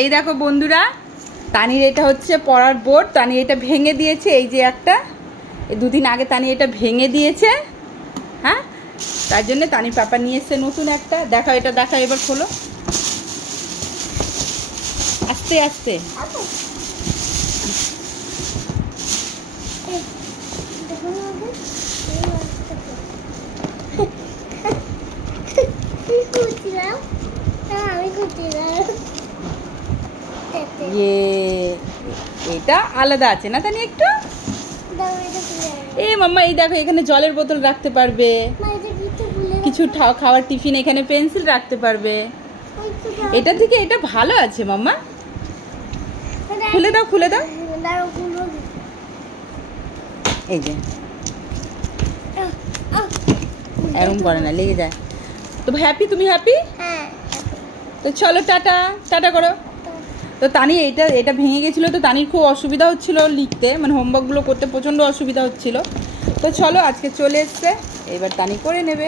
এই দেখো বন্ধুরা, তানির এটা হচ্ছে পড়ার বোর্ড। তানি এটা ভেঙে দিয়েছে, এই যে একটা, এই দুদিন আগে তানি এটা ভেঙে দিয়েছে। হ্যাঁ, তার জন্য তানির পাপা নিয়ে এসছে নতুন একটা। দেখো এটা, দেখা এবার খোলো আস্তে আস্তে। এটা আলাদা আছে না তানি একটু। এই মাম্মা এই দেখো, এখানে জলের বোতল রাখতে পারবে, কিছু খাওয়ার টিফিন, এখানে পেন্সিল রাখতে পারবে। এটা থেকে এটা ভালো আছে মাম্মা। খুলে দাও, খুলে দাও। এই যে এরকম করে না, লেগে যায়। তো হ্যাপি, তুমি হ্যাপি? তো চলো টাটা, টাটা করো। তো তানি এটা ভেঙে গেছিলো, তো তানির খুব অসুবিধা হচ্ছিলো লিখতে, মানে হোমওয়ার্কগুলো করতে প্রচণ্ড অসুবিধা হচ্ছিলো। তো চলো আজকে চলে এসছে, এবার তানি করে নেবে।